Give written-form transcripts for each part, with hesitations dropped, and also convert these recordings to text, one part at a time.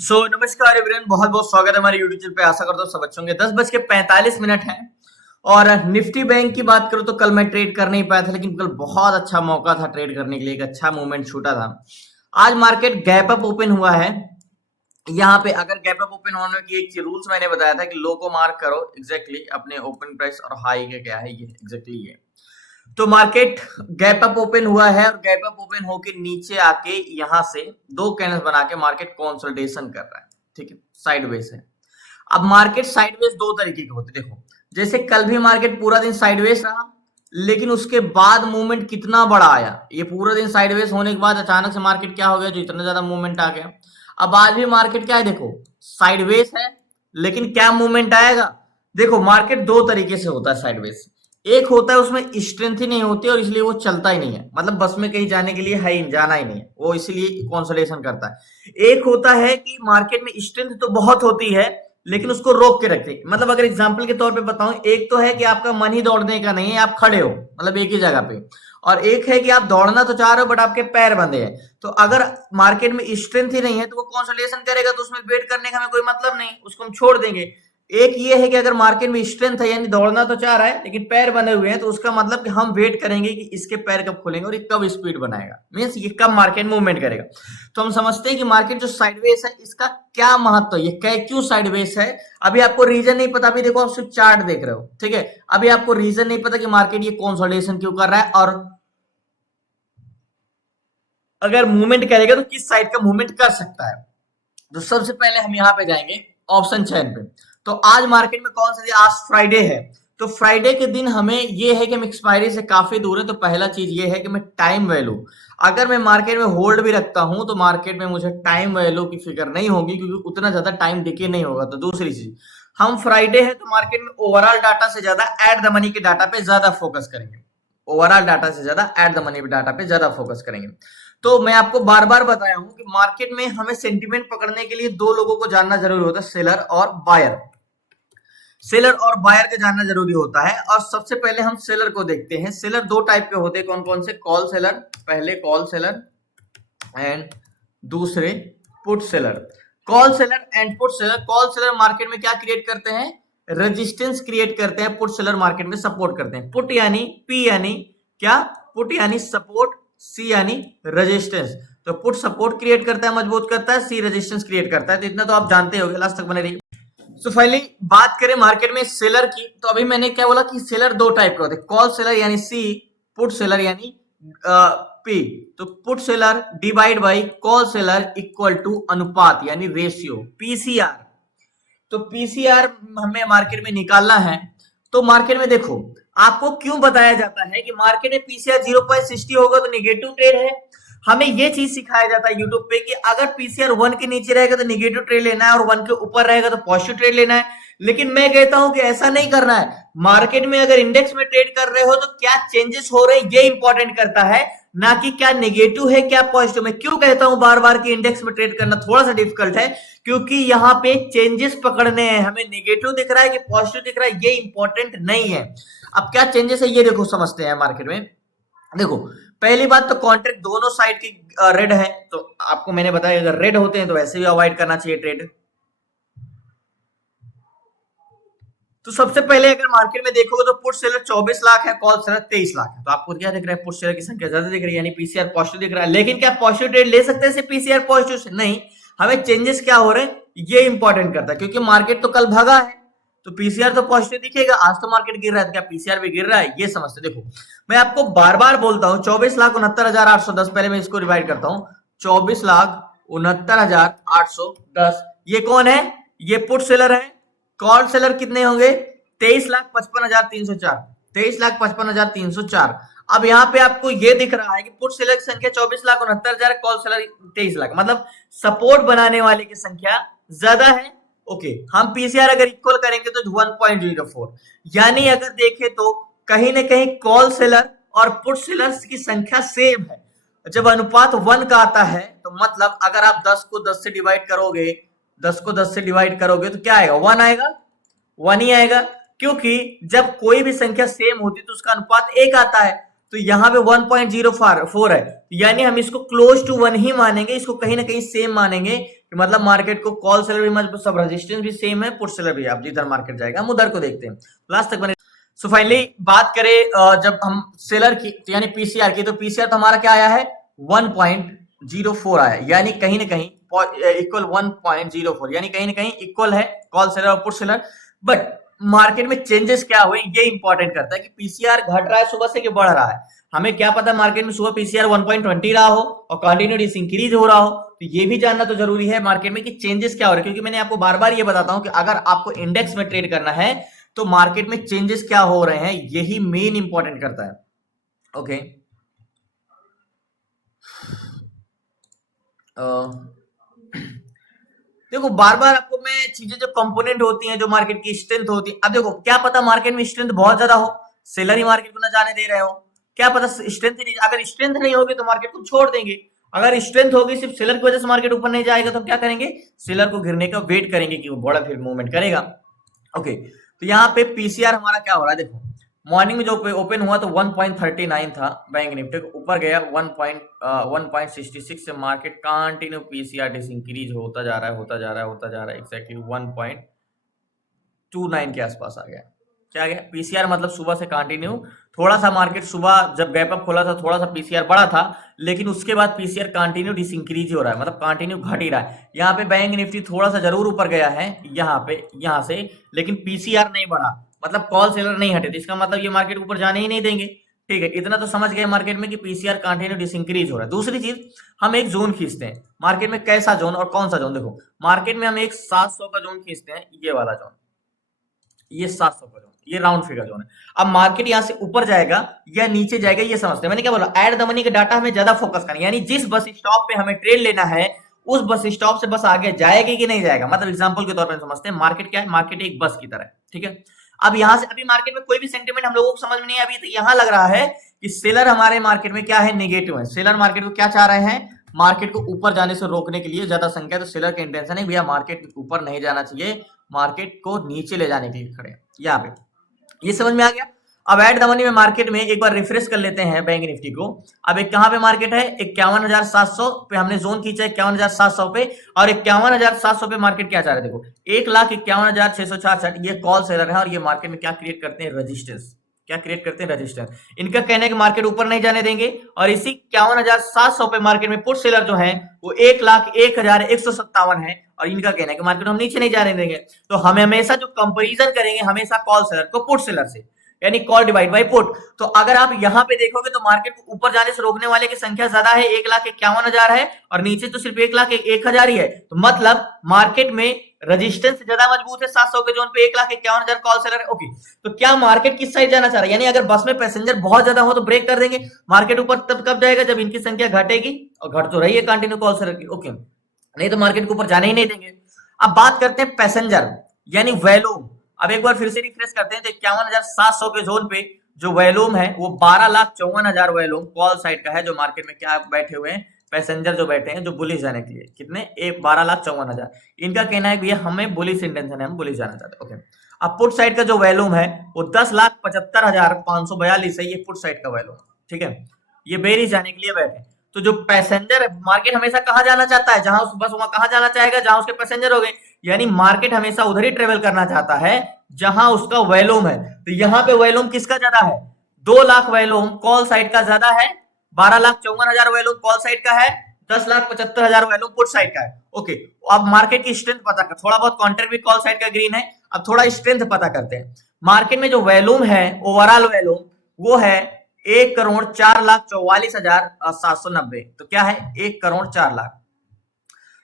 नमस्कार एवरीवन, बहुत बहुत स्वागत है हमारे यूट्यूब चैनल पे। आशा करता हूँ सब अच्छे होंगे। 10:45 है और निफ्टी बैंक की बात करूँ तो कल मैं ट्रेड कर नहीं पाया था, लेकिन कल बहुत अच्छा मौका था ट्रेड करने के लिए। एक अच्छा मूवमेंट छूटा था। आज मार्केट गैप अप ओपन हुआ है। यहाँ पे अगर गैप अप ओपन होने की एक रूल्स मैंने बताया था कि लो को मार्क करो एग्जैक्टली अपने ओपन प्राइस और हाई का क्या है, ये एग्जैक्टली ये। तो मार्केट गैप अप ओपन हुआ है और गैप अप ओपन होके नीचे आके यहां से दो कैंडल्स बना के मार्केट कंसोलिडेशन कर रहा है। ठीक है, साइडवेज है। अब मार्केट साइडवेज दो तरीके के होते, देखो जैसे कल भी मार्केट पूरा दिन साइडवेज रहा, लेकिन उसके बाद मूवमेंट कितना बड़ा आया। ये पूरा दिन साइडवेज होने के बाद अचानक से मार्केट क्या हो गया, जो इतना ज्यादा मूवमेंट आ गया। अब आज भी मार्केट क्या है, देखो साइडवेज है, लेकिन क्या मूवमेंट आएगा। देखो मार्केट दो तरीके से होता है साइडवेज। एक होता है उसमें स्ट्रेंथ ही नहीं होती और इसलिए वो चलता ही नहीं है, मतलब बस में कहीं जाने के लिए है ही जाना ही नहीं है, वो इसलिए कंसोलिडेशन करता है। एक होता है कि मार्केट में स्ट्रेंथ तो बहुत होती है लेकिन उसको रोक के रखते, मतलब अगर एग्जांपल के तौर पे बताऊं, एक तो है कि आपका मन ही दौड़ने का नहीं है, आप खड़े हो मतलब एक ही जगह पे, और एक है कि आप दौड़ना तो चाह रहे हो बट आपके पैर बंधे हैं। तो अगर मार्केट में स्ट्रेंथ ही नहीं है तो वो कंसोलिडेशन करेगा, तो उसमें वेट करने का हमें कोई मतलब नहीं, उसको हम छोड़ देंगे। एक ये है कि अगर मार्केट में स्ट्रेंथ है यानी दौड़ना तो चाह रहा है लेकिन पैर बने हुए हैं, तो उसका मतलब कि हम वेट करेंगे कि इसके पैर कब खुलेंगे और ये कब स्पीड बनाएगा, मींस ये कब मार्केट मूवमेंट करेगा। तो हम समझते हैं कि मार्केट जो साइडवेज है इसका क्या महत्व है, ये क्यों साइडवेज है। अभी आपको रीजन नहीं पता, अभी देखो आप सिर्फ चार्ट देख रहे हो, ठीक है। अभी आपको रीजन नहीं पता कि मार्केट ये कंसोलिडेशन क्यों कर रहा है और अगर मूवमेंट करेगा तो किस साइड का मूवमेंट कर सकता है। तो सबसे पहले हम यहाँ पे जाएंगे ऑप्शन चेन पे। तो आज मार्केट में कौन सा दिन, आज फ्राइडे है। तो फ्राइडे के दिन हमें ये है कि हम एक्सपायरी से काफी दूर है। तो पहला चीज ये है कि मैं टाइम वैल्यू, अगर मैं मार्केट में होल्ड भी रखता हूं तो मार्केट में मुझे टाइम वैल्यू की फिक्र नहीं होगी, क्योंकि उतना ज्यादा टाइम डिके नहीं होगा। तो दूसरी चीज, हम फ्राइडे है तो मार्केट में ओवरऑल डाटा से ज्यादा एट द मनी के डाटा पे ज्यादा फोकस करेंगे। ओवरऑल डाटा से ज्यादा एट द मनी डाटा पे ज्यादा फोकस करेंगे। तो मैं आपको बार बार बताया हूं कि मार्केट में हमें सेंटीमेंट पकड़ने के लिए दो लोगों को जानना जरूरी होता है, सेलर और बायर। सेलर और बायर का जानना जरूरी होता है। और सबसे पहले हम सेलर को देखते हैं। सेलर दो टाइप के होते हैं, कौन कौन से, कॉल सेलर, पहले कॉल सेलर एंड दूसरे put seller. Call seller and put seller. Call seller market में क्या क्रिएट करते हैं, रेजिस्टेंस क्रिएट करते हैं। पुट सेलर मार्केट में सपोर्ट करते हैं। पुट यानी पी यानी क्या, पुट यानी सपोर्ट, सी यानी रेजिस्टेंस। तो पुट सपोर्ट क्रिएट करता है, मजबूत करता है, सी रेजिस्टेंस क्रिएट करता है। तो इतना तो आप जानते होंगे, लास्ट तक बने रहिए। सो फाइनली बात करें मार्केट में सेलर की, तो अभी मैंने क्या बोला कि सेलर दो टाइप के होते हैं, कॉल सेलर यानी सी, पुट सेलर यानी पी। तो put seller divide by call seller equal to अनुपात यानी रेशियो, पीसीआर। तो पीसीआर हमें मार्केट में निकालना है। तो मार्केट में देखो आपको क्यों बताया जाता है कि मार्केट में पीसीआर 0.60 होगा तो निगेटिव ट्रेड है। हमें ये चीज सिखाया जाता है यूट्यूब पे कि अगर पीसीआर 1 के नीचे रहेगा तो निगेटिव ट्रेड लेना है और 1 के ऊपर रहेगा तो पॉजिटिव ट्रेड लेना है। लेकिन मैं कहता हूं कि ऐसा नहीं करना है। मार्केट में अगर इंडेक्स में ट्रेड कर रहे हो तो क्या चेंजेस हो रहे हैं ये इंपॉर्टेंट करता है, ना कि क्या नेगेटिव है क्या पॉजिटिव। मैं क्यों कहता हूं बार बार कि इंडेक्स में ट्रेड करना थोड़ा सा डिफिकल्ट है, क्योंकि यहाँ पे चेंजेस पकड़ने हैं। हमें नेगेटिव दिख रहा है कि पॉजिटिव दिख रहा है ये इंपॉर्टेंट नहीं है। अब क्या चेंजेस है ये देखो, समझते हैं मार्केट में। देखो पहली बात तो कॉन्ट्रैक्ट दोनों साइड की रेड है, तो आपको मैंने बताया अगर रेड होते हैं तो वैसे भी अवॉइड करना चाहिए ट्रेड। तो सबसे पहले अगर मार्केट में देखोगे तो पुट सेलर 24 लाख है, कॉल सेलर 23 लाख है। तो आपको क्या दिख रहा है, पुट सेलर की संख्या ज्यादा दिख रही है यानी पीसीआर पॉजिटिव दिख रहा है। लेकिन क्या पॉजिटिव ट्रेड ले सकते हैं पीसीआर पॉजिटिव से, नहीं। हमें चेंजेस क्या हो रहे हैं ये इंपॉर्टेंट करता है, क्योंकि मार्केट तो कल भागा है तो पीसीआर तो पॉजिटिव दिखेगा। आज तो मार्केट गिर रहा है तो क्या पीसीआर भी गिर रहा है, ये समझते। देखो मैं आपको बार बार बोलता हूं 24,69,810, पहले मैं इसको डिवाइड करता हूं, 24,69,810 ये कौन है, ये पुट सेलर है। कॉल सेलर कितने होंगे, 23,55,304, 23,55,304। अब यहाँ पे आपको ये दिख रहा है कि पुट सेलर की संख्या 24,69,000, कॉल सेलर 23 लाख, मतलब सपोर्ट बनाने वाले की संख्या ज्यादा है। ओके, हम पीसीआर अगर इक्वल करेंगे तो 1.04, यानी अगर देखें तो कहीं ना कहीं कॉल सेलर और पुट सेलर्स की संख्या सेम है। जब अनुपात 1 का आता है तो मतलब अगर आप 10 को 10 से डिवाइड करोगे, 10 को 10 से डिवाइड करोगे तो क्या आएगा, 1 आएगा, 1 ही आएगा। क्योंकि जब कोई भी संख्या सेम होती है तो उसका अनुपात 1 आता है। तो यहाँ पे 1.04 है, यानी हम इसको क्लोज टू 1 ही मानेंगे, इसको कहीं ना कहीं सेम मानेंगे कि मतलब मार्केट को कॉल सेलर भी मतलब सब रेजिस्टेंस भी सेम है, पुट सेलर भी, आप जिधर मार्केट जाएगा हम उधर को देखते हैं लास्ट तक बने। सो फाइनली बात करें जब हम सेलर की यानी पीसीआर की, तो पीसीआर तो हमारा क्या आया है 1.04 आया, यानी कहीं ना कहीं इक्वल 1.04, यानी कहीं ना कहीं इक्वल है कॉल सेलर और पुट सेलर। बट मार्केट में चेंजेस क्या हुए ये इंपॉर्टेंट करता है कि पीसीआर घट रहा है सुबह से कि बढ़ रहा है। हमें क्या पता मार्केट में सुबह पीसीआर 1.20 रहा हो और कंटिन्यूस इंक्रीज हो रहा हो, तो ये भी जानना तो जरूरी है मार्केट में कि चेंजेस क्या हो रहे हैं, क्योंकि मैंने आपको बार बार ये बताता हूं कि अगर आपको इंडेक्स में ट्रेड करना है तो मार्केट में चेंजेस क्या हो रहे हैं यही मेन इंपॉर्टेंट करता है। ओके देखो बार बार आपको मैं चीजें जो कंपोनेंट होती हैं, जो मार्केट की स्ट्रेंथ होती है, अब देखो क्या पता मार्केट में स्ट्रेंथ बहुत ज्यादा हो, सेलर ही मार्केट को ना जाने दे रहे हो, क्या पता स्ट्रेंथ ही नहीं, अगर स्ट्रेंथ नहीं होगी तो मार्केट को छोड़ देंगे, अगर स्ट्रेंथ होगी सिर्फ सेलर की वजह से मार्केट ऊपर नहीं जाएगा तो क्या करेंगे, सेलर को गिरने का वेट करेंगे कि वो बड़ा फिर मूवमेंट करेगा। ओके तो यहाँ पे पीसीआर हमारा क्या हो रहा है, देखो मॉर्निंग में जो ओपन हुआ तो 1.39 था, बैंक निफ्टी ऊपर गया 1.66 से मार्केट कंटिन्यू पीसीआर डिसइंक्रीज होता जा रहा है होता जा रहा है होता जा रहा है, एक्जैक्टली 1.29 के आसपास आ गया। क्या गया पीसीआर मतलब सुबह से कंटिन्यू, थोड़ा सा मार्केट सुबह जब गैप अप खोला था थोड़ा सा पीसीआर बढ़ा था, लेकिन उसके बाद पीसीआर कंटिन्यू डिसइंक्रीज हो रहा है, मतलब कंटिन्यू घट ही रहा है। यहाँ पे बैंक निफ्टी थोड़ा सा जरूर ऊपर गया है यहाँ से, लेकिन पीसीआर नहीं बढ़ा, मतलब कॉल सेलर नहीं हटे, तो इसका मतलब ये मार्केट ऊपर जाने ही नहीं देंगे। ठीक है इतना तो समझ गए मार्केट में कि पीसीआर कंटिन्यू डिसइंक्रीज हो रहा है। दूसरी चीज हम एक जोन खींचते हैं मार्केट में, कैसा जोन और कौन सा जोन, देखो मार्केट में हम एक 700 का जोन खींचते हैं, ये वाला जोन, ये 700 का जोन, ये राउंड फिगर जोन है। अब मार्केट यहाँ से ऊपर जाएगा या नीचे जाएगा ये समझते हैं, मैंने क्या बोला एट द मनी का डाटा हमें ज्यादा फोकस करना है, यानी जिस बस स्टॉप पे हमें ट्रेन लेना है उस बस स्टॉप से बस आगे जाएगी कि नहीं जाएगा, मतलब एग्जांपल के तौर पर समझते हैं मार्केट क्या है, मार्केट एक बस की तरह है। ठीक है अब यहां से अभी मार्केट में कोई भी सेंटीमेंट हम लोगों को समझ में नहीं है, अभी तो यहां लग रहा है कि सेलर हमारे मार्केट में क्या है, नेगेटिव है, सेलर मार्केट को क्या चाह रहे हैं, मार्केट को ऊपर जाने से रोकने के लिए ज्यादा संख्या, तो सेलर का इंटेंशन है भैया मार्केट ऊपर नहीं जाना चाहिए, मार्केट को नीचे ले जाने के लिए खड़े हैं यहाँ पे, ये समझ में आ गया। अब एट द मनी में मार्केट में एक बार रिफ्रेश कर लेते हैं बैंक निफ्टी को, अब एक कहां पे मार्केट है 51,700 पे हमने जोन खींचा 51,700 पे, और 51,700 पे मार्केट क्या चाह रहे हैं, देखो 1,51,666 ये कॉल सेलर है और ये मार्केट में क्या क्रिएट करते हैं, रेजिस्टेंस, क्या क्रिएट करते हैं, रेजिस्टेंस। इनका कहना है कि मार्केट ऊपर नहीं जाने देंगे, और इसी 51,700 पे मार्केट में पुट सेलर जो है वो 1,01,157 है, और इनका कहना है कि मार्केट हम नीचे नहीं जाने देंगे। तो हमें हमेशा जो कंपैरिजन करेंगे हमेशा कॉल सेलर को पुट सेलर से, यानी कॉल डिवाइड बाय पुट। तो अगर आप यहां पे देखोगे तो मार्केट को ऊपर जाने से रोकने वाले की संख्या ज्यादा है, 1,51,000 है, और नीचे तो सिर्फ 1,01,000 ही है, तो मतलब मार्केट में रेजिस्टेंस ज्यादा मजबूत है 700 के जोन पे, 1,51,000 कॉल सेलर है। ओके तो क्या मार्केट किस साइड जाना चाह रहा है, यानी अगर बस में पैसेंजर बहुत ज्यादा हो तो ब्रेक कर देंगे, मार्केट ऊपर तब कब जाएगा जब इनकी संख्या घटेगी, और घट तो रही है कंटिन्यू कॉल सेलर की। ओके नहीं तो मार्केट को ऊपर जाने ही नहीं देंगे। अब बात करते हैं पैसेंजर यानी वैल्यूम, अब एक बार फिर से रिफ्रेश करते हैं तो 51,700 के जोन पे जो वैल्यूम है वो 12,54,000 वैल्यूम कॉल साइड का है, जो मार्केट में क्या बैठे हुए हैं, पैसेंजर जो बैठे हैं जो बुलिश जाने के लिए, कितने 12,54,000, इनका कहना है भैया हमें बुलिश इंटेंशन है, हम बुलिश जाना चाहते हैं। ओके अब पुट साइड का जो वैल्यूम है वो 10,75,542 है, ये पुट साइड का वैल्यूम। ठीक है ये बेरिश जाने के लिए बैठे। तो जो पैसेंजर मार्केट हमेशा कहां जाना चाहता है, जहां बस वहां कहां जाना चाहेगा जहां उसके पैसेंजर हो गए, यानी मार्केट हमेशा उधर ही ट्रेवल करना चाहता है जहां उसका वैल्यूम है। तो यहाँ पे वैल्यूम किसका ज्यादा है, 2 लाख वैल्यूम कॉल साइड का ज्यादा है, 12,54,000 वैल्यूम कॉल साइड का है, 10,75,000 वैल्यूम पुट साइड का है। ओके अब मार्केट की स्ट्रेंथ पता कर, थोड़ा बहुत काउंटर भी कॉल साइड का ग्रीन है, अब थोड़ा स्ट्रेंथ पता करते हैं। मार्केट में जो वैल्यूम है ओवरऑल वैल्यूम वो है 1,04,44,790, तो क्या है 1,04,00,000।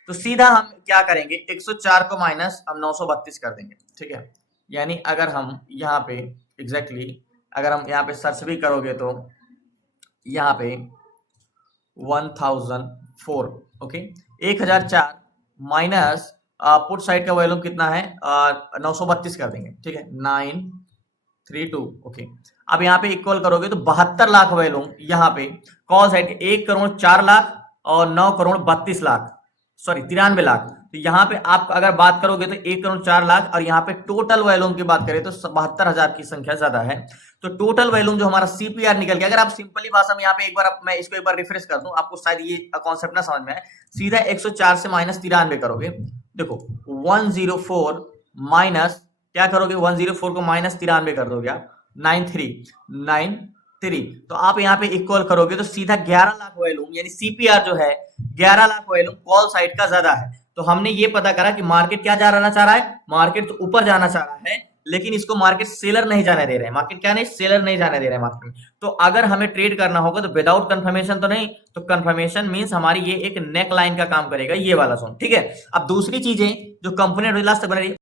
तो सीधा हम क्या करेंगे 104 को माइनस हम 932 कर देंगे। ठीक है यानी अगर हम यहाँ पे एग्जैक्टली अगर हम यहाँ पे सर्च भी करोगे तो यहाँ पे 1004, ओके 1,004 माइनस पुट साइड का वैल्यूम कितना है 932 कर देंगे। ठीक है 932, ओके अब यहाँ पे इक्वल करोगे तो 72 लाख वैल्यूम यहाँ पे कॉल साइड 1,04,00,000 और 9,32,00,000 सॉरी 93 लाख, तो यहाँ पे आप अगर बात करोगे तो 1,04,00,000 और यहाँ पे टोटल वॉल्यूम की बात करें तो 72,000 की संख्या ज्यादा है। तो टोटल वॉल्यूम जो हमारा सीपीआर निकल गया, अगर आप सिंपली भाषा में यहाँ पे एक बार मैं इसको एक बार रिफ्रेश कर दूं, आपको शायद ये कॉन्सेप्ट ना समझ में आए। सीधा 104 से -93 करोगे, देखो 104 माइनस क्या करोगे, 104 को -93 कर दोगे आप, 9393, तो आप यहाँ पे इक्वल करोगे तो सीधा 11 लाख वॉल्यूम यानी सीपीआर जो है 11 लाख वॉल्यूम कॉल साइड का ज्यादा है। तो हमने ये पता करा कि मार्केट क्या जाना चाह रहा है, मार्केट तो ऊपर जाना चाह रहा है, लेकिन इसको मार्केट सेलर नहीं जाने दे रहे हैं। मार्केट क्या नहीं, सेलर नहीं जाने दे रहे हैं मार्केट में। तो अगर हमें ट्रेड करना होगा तो विदाउट कंफर्मेशन तो नहीं, तो कंफर्मेशन मींस हमारी ये एक नेक लाइन का काम करेगा, ये वाला जोन, ठीक है। अब दूसरी चीजें जो कंपोनेंट लास्ट तक बन रही है,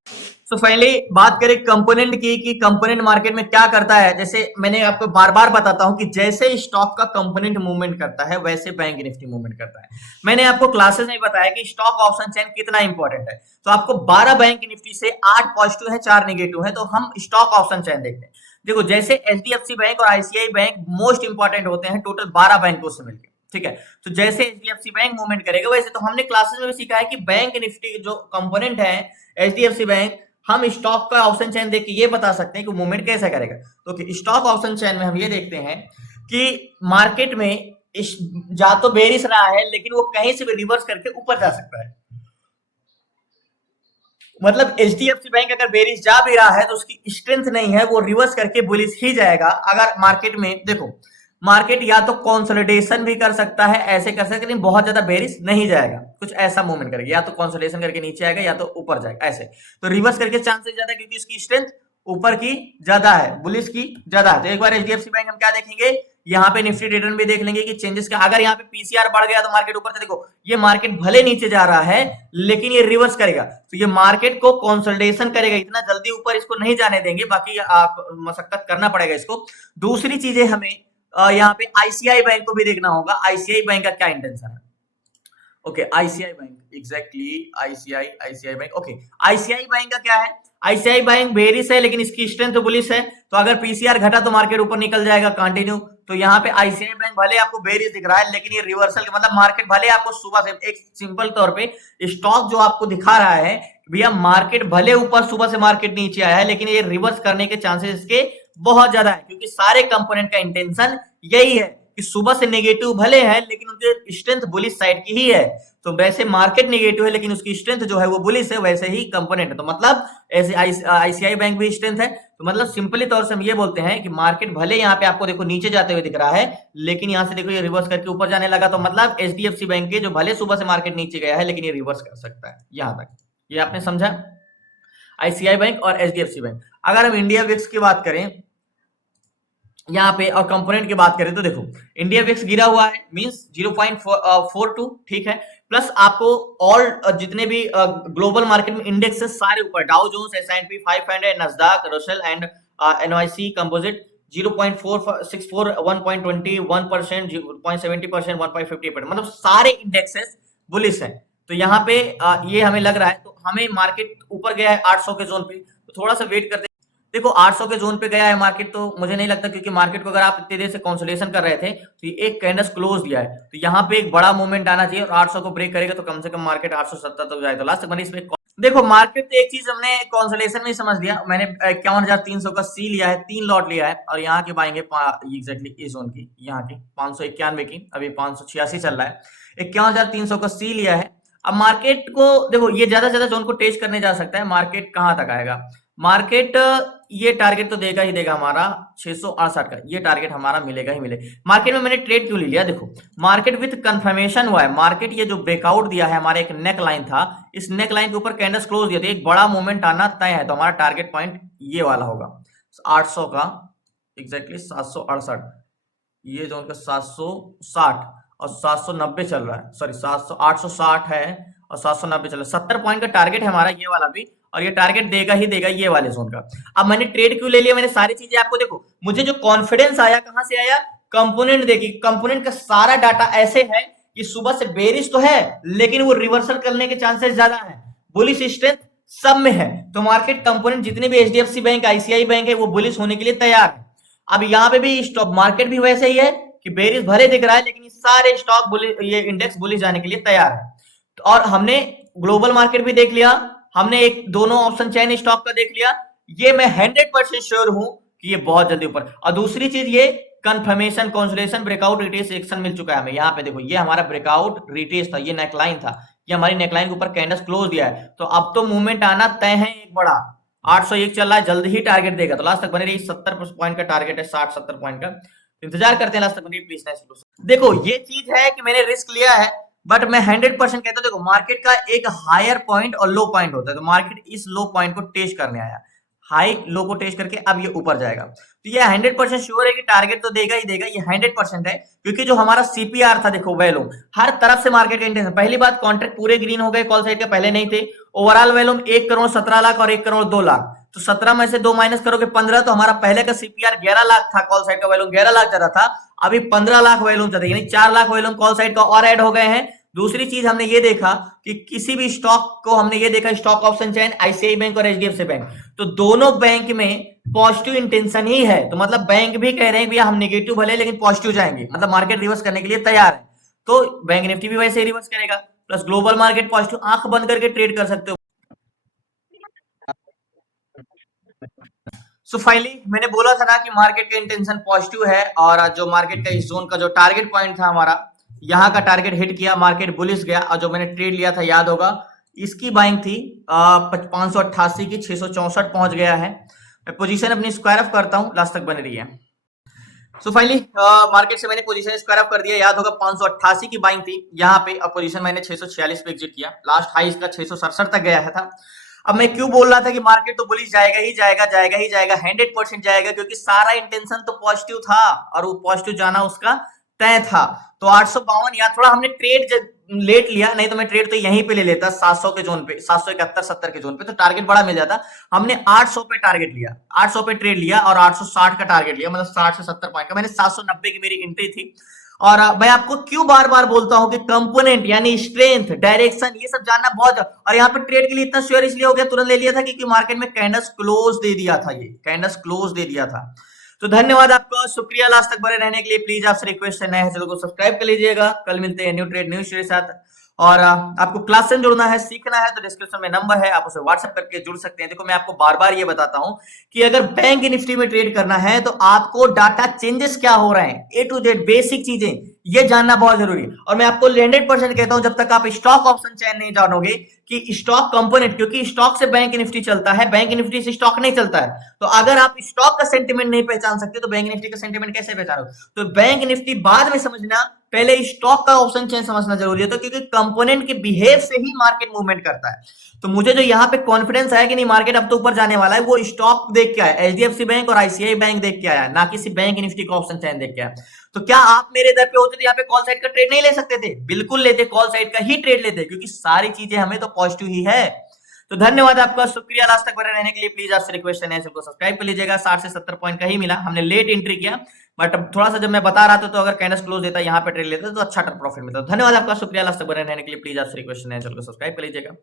तो पहले बात करें कंपोनेंट की कि कंपोनेंट मार्केट में क्या करता है। जैसे मैंने आपको बार बार बताता हूं कि जैसे स्टॉक का कंपोनेंट मूवमेंट करता है वैसे बैंक निफ्टी मूवमेंट करता है। मैंने आपको क्लासेस में बताया कि स्टॉक ऑप्शन चेन कितना इंपॉर्टेंट है। तो आपको 12 बैंक निफ्टी से 8 पॉजिटिव है 4 नेगेटिव है, तो हम स्टॉक ऑप्शन चेन देखते हैं। देखो जैसे एचडीएफसी बैंक और आईसीआई बैंक मोस्ट इंपॉर्टेंट होते हैं टोटल 12 बैंकों से मिलकर, ठीक है। तो जैसे एचडीएफसी बैंक मूवमेंट करेगा वैसे, तो हमने क्लासेस में भी सीखा है कि बैंक निफ्टी जो कंपोनेंट है एचडीएफसी बैंक, हम स्टॉक का ऑप्शन चेन देख के ये बता सकते हैं कि मूवमेंट कैसा करेगा। तो स्टॉक ऑप्शन चेन में हम ये देखते हैं कि मार्केट में जा तो बेरिश रहा है लेकिन वो कहीं से भी रिवर्स करके ऊपर जा सकता है। मतलब एचडीएफसी बैंक अगर बेरिश जा भी रहा है तो उसकी स्ट्रेंथ नहीं है, वो रिवर्स करके बुलिश ही जाएगा। अगर मार्केट में देखो, मार्केट या तो कंसोलिडेशन भी कर सकता है, ऐसे कर सकता है, लेकिन बहुत ज्यादा बेरिश नहीं जाएगा, कुछ ऐसा मूवमेंट करेगा, या तो कंसोलिडेशन करके नीचे आएगा या तो ऊपर जाएगा ऐसे। तो रिवर्स करके चांसेस ज्यादा, क्योंकि इसकी स्ट्रेंथ ऊपर की ज्यादा है, बुलिश की ज्यादा है। तो एक बार एचडीएफसी बैंक हम क्या देखेंगे, यहाँ पे निफ्टी रिटर्न भी देख लेंगे कि चेंजेस का। अगर यहाँ पे पीसीआर बढ़ गया तो मार्केट ऊपर से, देखो ये मार्केट भले नीचे जा रहा है लेकिन ये रिवर्स करेगा, तो ये मार्केट को कंसोलिडेशन करेगा, इतना जल्दी ऊपर इसको नहीं जाने देंगे, बाकी आप मशक्कत करना पड़ेगा इसको। दूसरी चीजें हमें यहाँ पे आईसीआई बैंक को भी देखना होगा, आईसीआई बैंक का क्या इंटेंशन है। Okay ICI bank, exactly ICI bank, okay ICI bank का क्या है, आईसीआई बैंक बेरिश है लेकिन इसकी स्ट्रेंथ तो बुलिश है, तो अगर पीसीआर घटा तो मार्केट ऊपर निकल जाएगा कंटिन्यू। तो यहाँ पे आईसीआई बैंक भले आपको बेरिश दिख रहा है लेकिन ये रिवर्सल, मतलब मार्केट भले आपको सुबह से, एक सिंपल तौर पे स्टॉक जो आपको दिखा रहा है भैया, मार्केट भले ऊपर सुबह से मार्केट नीचे आया है लेकिन ये रिवर्स करने के चांसेस इसके बहुत ज्यादा है, क्योंकि सारे कंपोनेंट का इंटेंशन यही है कि सुबह से नेगेटिव भले है लेकिन उनके स्ट्रेंथ बुलिश साइड की ही है। तो वैसे मार्केट नेगेटिव है लेकिन उसकी स्ट्रेंथ जो है वो बुलिश है, वैसे ही कंपोनेंट है। तो मतलब ऐसे आईसीआई बैंक भी स्ट्रेंथ है। तो मतलब सिंपली तौर से हम ये बोलते हैं कि मार्केट भले यहाँ पे आपको देखो नीचे जाते हुए दिख रहा है लेकिन यहाँ से देखो ये रिवर्स करके ऊपर जाने लगा, तो मतलब एचडीएफसी बैंक के जो भले सुबह से मार्केट नीचे गया है लेकिन ये रिवर्स कर सकता है। यहाँ तक ये आपने समझा, आईसीआई बैंक और एचडीएफसी बैंक। अगर हम इंडिया विक्स की बात करें यहाँ पे और कंपोनेंट की बात करें तो देखो इंडिया विक्स गिरा हुआ है, मींस 0.42, ठीक है। प्लस आपको ऑल जितने भी ग्लोबल मार्केट में इंडेक्स है सारे ऊपर, Dow Jones, S and P 500, Nasdaq, Russell and NYC composite 0.464, 1.21%, 0.70%, 1.50%, मतलब सारे इंडेक्सेस बुलिश हैं। तो यहाँ पे ये हमें लग रहा है, तो हमें मार्केट ऊपर गया है 800 के जोन पे, तो थोड़ा सा वेट करते। देखो 800 के जोन पे गया है मार्केट, तो मुझे नहीं लगता, क्योंकि मार्केट को अगर आप इतनी देर से कंसोलिडेशन कर रहे थे तो ये एक कैंडल क्लोज दिया है, तो यहाँ पे एक बड़ा मूवमेंट आना चाहिए और 800 को ब्रेक करेगा तो कम से कम मार्केट 870 तक जाए। तो लास्ट तक इसमें देखो मार्केट तो एक चीज हमने कंसोलिडेशन में ही समझ लिया। मैंने 51,300 का सी लिया है, 3 लॉट लिया है, और यहाँ की पाएंगे एग्जैक्टली इस जोन की, यहाँ की 591 की, अभी 586 चल रहा है, 51,300 का सी लिया है। अब मार्केट को देखो ये ज्यादा से ज्यादा जोन को टेस्ट करने जा सकता है, मार्केट कहां तक आएगा। मार्केट ये टारगेट तो देगा ही देगा हमारा 668 का, ये टारगेट हमारा मिलेगा ही मिलेगा। मार्केट में मैंने ट्रेड क्यों ले लिया, देखो मार्केट विद कंफर्मेशन हुआ है, मार्केट ये जो ब्रेकआउट दिया है हमारा एक नेक लाइन था, इस नेक लाइन के ऊपर कैंडल्स क्लोज दिया था, एक बड़ा मूवमेंट आना तय है, तो हमारा टारगेट पॉइंट ये वाला होगा 800 का, एग्जैक्टली 768, ये जो उनका 760 और 790 चल रहा है, सॉरी 860 है और 790 चल रहा है, 70 पॉइंट का टारगेट है हमारा ये वाला भी, और ये टारगेट देगा ही देगा ये वाले जोन का। अब मैंने ट्रेड क्यों ले लिया, मैंने सारी चीजें आपको देखो, मुझे जो कॉन्फिडेंस आया कहां से आया, कंपोनेंट देखिए, कंपोनेंट का सारा डाटा ऐसे है कि सुबह से बेरिश तो है लेकिन वो रिवर्सल करने के चांसेस ज्यादा है, बुलिश स्ट्रेंथ सब में है। तो मार्केट कंपोनेंट जितने भी एचडीएफसी बैंक, आईसीआई बैंक है वो बुलिश होने के लिए तैयार है। अब यहाँ पे भी स्टॉक मार्केट भी वैसे ही है कि बेरिश भले दिख रहा है लेकिन सारे स्टॉक ये इंडेक्स बुलिश जाने के लिए तैयार है। और हमने ग्लोबल मार्केट भी देख लिया हमने, एक दोनों ऑप्शन चेन स्टॉक का देख लिया। ये मैं 100% श्योर हूं कि ये बहुत जल्दी ऊपर। और दूसरी चीज ये confirmation, consolidation, breakout, retrace action मिल चुका है हमें। यहाँ पे देखो ये हमारा ब्रेकआउट रिट्रेस था, ये नेकलाइन था, ये हमारी नेकलाइन के ऊपर कैंडल्स क्लोज दिया है। तो अब तो मूवमेंट आना तय है एक बड़ा। 801 चल रहा है, जल्द ही टारगेट देगा। तो लास्ट तक बने रही, 70 पॉइंट का टारगेट है, 60-70 पॉइंट का। इंतजार करते हैं लास्ट तक बने रही, प्लीज। देखो ये चीज है कि मैंने रिस्क लिया है, बट मैं 100% कहता हूं, देखो मार्केट का एक हायर पॉइंट और लो पॉइंट होता है। तो मार्केट इस लो पॉइंट को टेस्ट करने आया, हाई लो को टेस्ट करके अब ये ऊपर जाएगा। तो ये 100% श्योर है कि टारगेट तो देगा ही देगा, ये 100% है। क्योंकि जो हमारा सीपीआर था, देखो वैल्यूम हर तरफ से मार्केट का इंटेंशन। पहली बात, कॉन्ट्रैक्ट पूरे ग्रीन हो गए, कॉल साइड के पहले नहीं थे। ओवरऑल वैल्यूम 1 करोड़ 17 लाख और 1 करोड़ 2 लाख। तो 17 में से 2 माइनस करोगे 15, तो हमारा पहले का सीपीआर 11 लाख था, कॉल साइड का वैल्यूम 11 लाख चल रहा था, अभी 15 लाख वैल्यूम चल रही है, यानी 4 लाख वैल्यूम कॉल साइड का और ऐड हो गए हैं। दूसरी चीज हमने ये देखा कि किसी भी स्टॉक को हमने ये देखा, stock option chain ICI bank और एचडीएफसी बैंक, तो दोनों बैंक में पॉजिटिव इंटेंशन ही है। तो मतलब बैंक भी कह रहे हैं भैया हम नेगेटिव भले लेकिन पॉजिटिव जाएंगे, मतलब मार्केट रिवर्स करने के लिए तैयार है। तो बैंक निफ्टी भी वैसे ही रिवर्स करेगा, प्लस ग्लोबल मार्केट पॉजिटिव, आंख बंद करके ट्रेड कर सकते हो। सो फाइनली मैंने बोला था ना कि मार्केट का इंटेंशन पॉजिटिव है, और जो मार्केट का इस जोन का जो टारगेट पॉइंट था हमारा, यहाँ का टारगेट हिट किया, मार्केट बुलिश गया। और जो मैंने ट्रेड लिया था याद होगा, इसकी बाइंग थी 588 की, 664 पहुंच गया है। मैं पोजीशन अपनी स्क्वायर ऑफ करता हूं, लास्ट तक बन रही है। सो फाइनली मार्केट से मैंने पोजीशन स्क्वायर ऑफ कर दिया, याद होगा 588 की बाइंग थी यहाँ पे। अब पोजीशन मैंने 646 पे एग्जिट किया, लास्ट हाई इसका 667 तक गया था। अब मैं क्यों बोल रहा था कि मार्केट तो बुलिश जाएगा ही जाएगा, जाएगा ही जाएगा, 100% जाएगा, क्योंकि सारा इंटेंशन तो पॉजिटिव था और वो पॉजिटिव जाना उसका तय था। तो 852 या थोड़ा हमने ट्रेड लेट लिया, नहीं तो मैं ट्रेड तो यहीं पे ले लेता 700 के जोन पे, 771-70 के जोन पे, तो टारगेट बड़ा मिल जाता। हमने 800 पे टारगेट लिया, 800 पे ट्रेड लिया और 860 का टारगेट लिया, मतलब 60 से 70 पॉइंट का। मैंने 790 की मेरी एंट्री थी। और मैं आपको क्यों बार बार बोलता हूं कि कंपोनेंट यानी स्ट्रेंथ, डायरेक्शन, ये सब जानना बहुत। और यहाँ पे ट्रेड के लिए इतना श्योर इसलिए हो गया, तुरंत ले लिया था क्योंकि मार्केट में कैंडल्स क्लोज दे दिया था, ये कैंडल्स क्लोज दे दिया था। तो धन्यवाद आपका, शुक्रिया लास्ट तक बने रहने के लिए। प्लीज आपसे रिक्वेस्ट है, नए हैं चैनल को सब्सक्राइब कर लीजिएगा। कल मिलते हैं न्यू ट्रेड न्यू शेयर के साथ। और आपको क्लास से जुड़ना है, सीखना है, तो डिस्क्रिप्शन में नंबर है, आप उसे व्हाट्सएप करके जुड़ सकते हैं। देखो मैं आपको बार बार ये बताता हूं कि अगर बैंक निफ्टी में ट्रेड करना है तो आपको डाटा चेंजेस क्या हो रहे हैं, ए टू जेड बेसिक चीजें ये जानना बहुत जरूरी है। और मैं आपको 100% कहता हूं, जब तक आप स्टॉक ऑप्शन चेन नहीं जानोगे कि स्टॉक कंपोनेंट, क्योंकि स्टॉक से बैंक निफ्टी चलता है, बैंक निफ्टी से स्टॉक नहीं चलता है। तो अगर आप स्टॉक का सेंटीमेंट नहीं पहचान सकते तो बैंक निफ्टी का सेंटीमेंट कैसे पहचानोगे? तो बैंक निफ्टी बाद में समझना, पहले स्टॉक का ऑप्शन चेन समझना जरूरी है। तो क्योंकि कंपोनेंट के बिहेव से ही मार्केट मूवमेंट करता है। तो मुझे जो यहाँ पे कॉन्फिडेंस है कि नहीं मार्केट अब तो ऊपर जाने वाला है, वो स्टॉक देख के आया, एचडीएफसी बैंक और आईसीआई बैंक देख के आया, ना किसी बैंक निफ्टी का ऑप्शन चेन देख के आया। तो क्या आप मेरे दर पे होते तो यहाँ पे कॉल साइड का ट्रेड नहीं ले सकते थे? बिल्कुल लेते, कॉल साइड का ही ट्रेड लेते, क्योंकि सारी चीजें हमें तो पॉजिटिव ही है। तो धन्यवाद आपका, शुक्रिया लास्ट तक बने रहने के लिए। प्लीज आपसे रिक्वेस्ट है, को सब्सक्राइब कर लीजिएगा। 60 से 70 पॉइंट का ही मिला, हमने लेट एंट्री किया, बट थोड़ा सा जब मैं बता रहा था तो अगर कैंडल्स क्लोज देता, यहाँ पे ट्रेड लेता तो अच्छा प्रॉफिट मिलता। धन्यवाद आपका, शुक्रिया लास्ट तक बने रहने के लिए। प्लीज आपसे रिक्वेस्ट है, को सब्सक्राइब कर लीजिएगा।